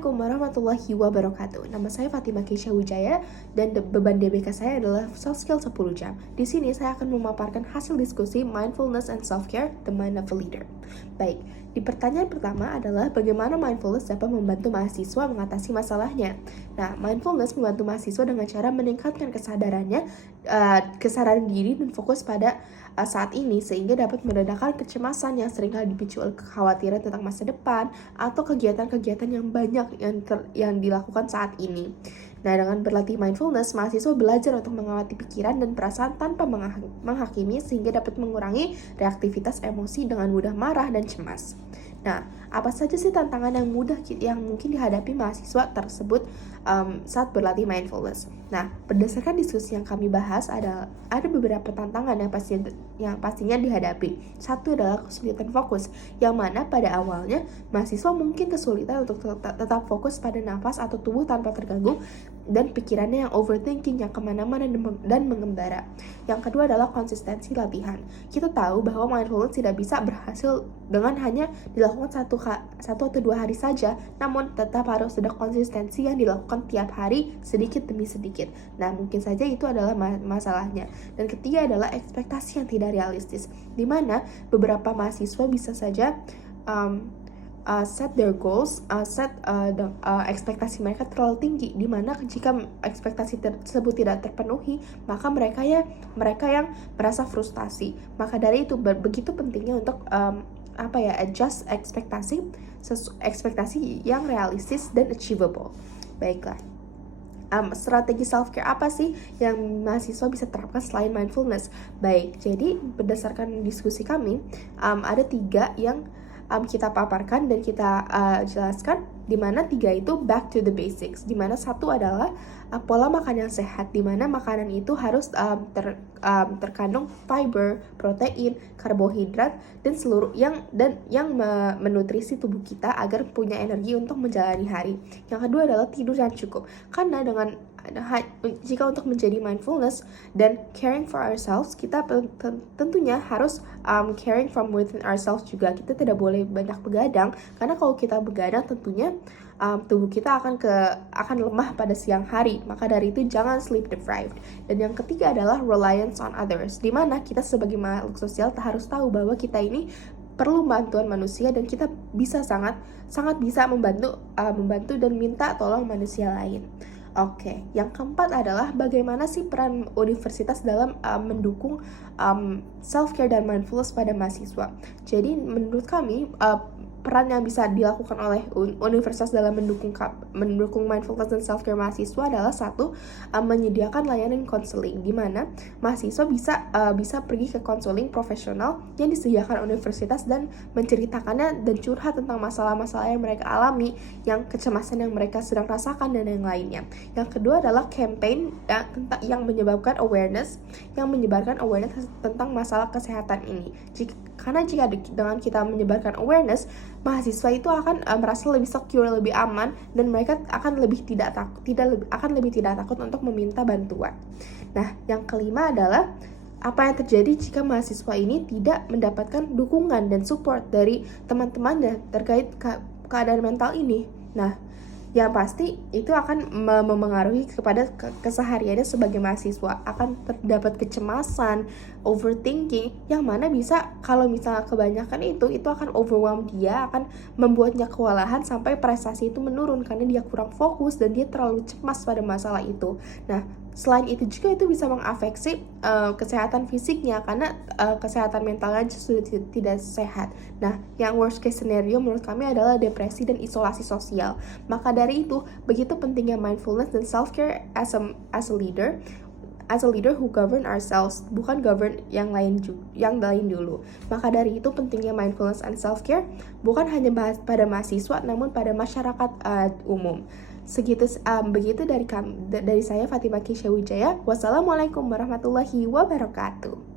Assalamualaikum warahmatullahi wabarakatuh. Nama saya Fatimah Keisha Wijaya dan beban DBK saya adalah soft skill 10 jam. Di sini saya akan memaparkan hasil diskusi Mindfulness and Self-Care, The Mind of a Leader. Baik, di pertanyaan pertama adalah bagaimana mindfulness dapat membantu mahasiswa mengatasi masalahnya. Nah, mindfulness membantu mahasiswa dengan cara meningkatkan kesadaran diri dan fokus pada saat ini sehingga dapat meredakan kecemasan yang seringkali dipicu oleh kekhawatiran tentang masa depan atau kegiatan-kegiatan yang banyak yang dilakukan saat ini. Nah, dengan berlatih mindfulness, mahasiswa belajar untuk mengamati pikiran dan perasaan tanpa menghakimi sehingga dapat mengurangi reaktivitas emosi dengan mudah marah dan cemas. Nah, apa saja sih tantangan yang mungkin dihadapi mahasiswa tersebut saat berlatih mindfulness? Nah, berdasarkan diskusi yang kami bahas ada beberapa tantangan yang pastinya dihadapi. Satu adalah kesulitan fokus, yang mana pada awalnya mahasiswa mungkin kesulitan untuk tetap fokus pada nafas atau tubuh tanpa terganggu dan pikirannya yang overthinking, yang kemana-mana dan mengembara. Yang kedua adalah konsistensi latihan. Kita tahu bahwa mindfulness tidak bisa berhasil dengan hanya dilakukan satu atau dua hari saja, namun tetap harus ada konsistensi yang dilakukan tiap hari sedikit demi sedikit. Nah, mungkin saja itu adalah masalahnya. Dan ketiga adalah ekspektasi yang tidak realistis, di mana beberapa mahasiswa bisa saja set their goals, ekspektasi mereka terlalu tinggi, di mana jika ekspektasi tersebut tidak terpenuhi, maka mereka yang merasa frustasi. Maka dari itu begitu pentingnya untuk adjust ekspektasi yang realistis dan achievable. Baiklah. Strategi self-care apa sih yang mahasiswa bisa terapkan selain mindfulness? Baik, jadi berdasarkan diskusi kami, ada 3 yang kita paparkan dan kita jelaskan, di mana 3 itu back to the basics, di mana 1 adalah pola makan yang sehat, di mana makanan itu harus terkandung fiber, protein, karbohidrat dan seluruh yang menutrisi tubuh kita agar punya energi untuk menjalani hari. Yang kedua adalah tidur yang cukup, karena jika untuk menjadi mindfulness dan caring for ourselves, kita tentunya harus caring from within ourselves juga. Kita tidak boleh banyak begadang, karena kalau kita begadang tentunya tubuh kita akan lemah pada siang hari. Maka dari itu jangan sleep deprived. Dan yang ketiga adalah reliance on others, di mana kita sebagai makhluk sosial harus tahu bahwa kita ini perlu bantuan manusia dan kita bisa sangat bisa membantu dan minta tolong manusia lain. Oke, yang keempat adalah bagaimana sih peran universitas dalam mendukung self-care dan mindfulness pada mahasiswa. Jadi menurut kami peran yang bisa dilakukan oleh universitas dalam mendukung mindfulness dan self-care mahasiswa adalah 1, menyediakan layanan konseling, di mana mahasiswa bisa pergi ke konseling profesional yang disediakan universitas dan menceritakannya dan curhat tentang masalah-masalah yang mereka alami, yang kecemasan yang mereka sedang rasakan dan yang lainnya. Yang kedua adalah campaign yang menyebarkan awareness tentang masalah kesehatan ini. Karena jika dengan kita menyebarkan awareness, mahasiswa itu akan merasa lebih secure, lebih aman, dan mereka akan lebih tidak takut untuk meminta bantuan. Nah, yang kelima adalah apa yang terjadi jika mahasiswa ini tidak mendapatkan dukungan dan support dari teman-temannya terkait keadaan mental ini. Nah, yang pasti itu akan memengaruhi kepada kesehariannya sebagai mahasiswa, akan terdapat kecemasan, overthinking, yang mana bisa kalau misalnya kebanyakan itu akan overwhelm dia, akan membuatnya kewalahan sampai prestasi itu menurun karena dia kurang fokus dan dia terlalu cemas pada masalah itu. Nah, selain itu juga itu bisa mengafeksi kesehatan fisiknya, karena kesehatan mentalnya sudah tidak sehat. Nah, yang worst case scenario menurut kami adalah depresi dan isolasi sosial. Maka dari itu, begitu pentingnya mindfulness dan self-care as a leader who govern ourselves, bukan govern yang lain dulu. Maka dari itu pentingnya mindfulness and self-care bukan hanya pada mahasiswa, namun pada masyarakat umum. Begitu dari saya Fatimah Keisha Wijaya. Wassalamualaikum warahmatullahi wabarakatuh.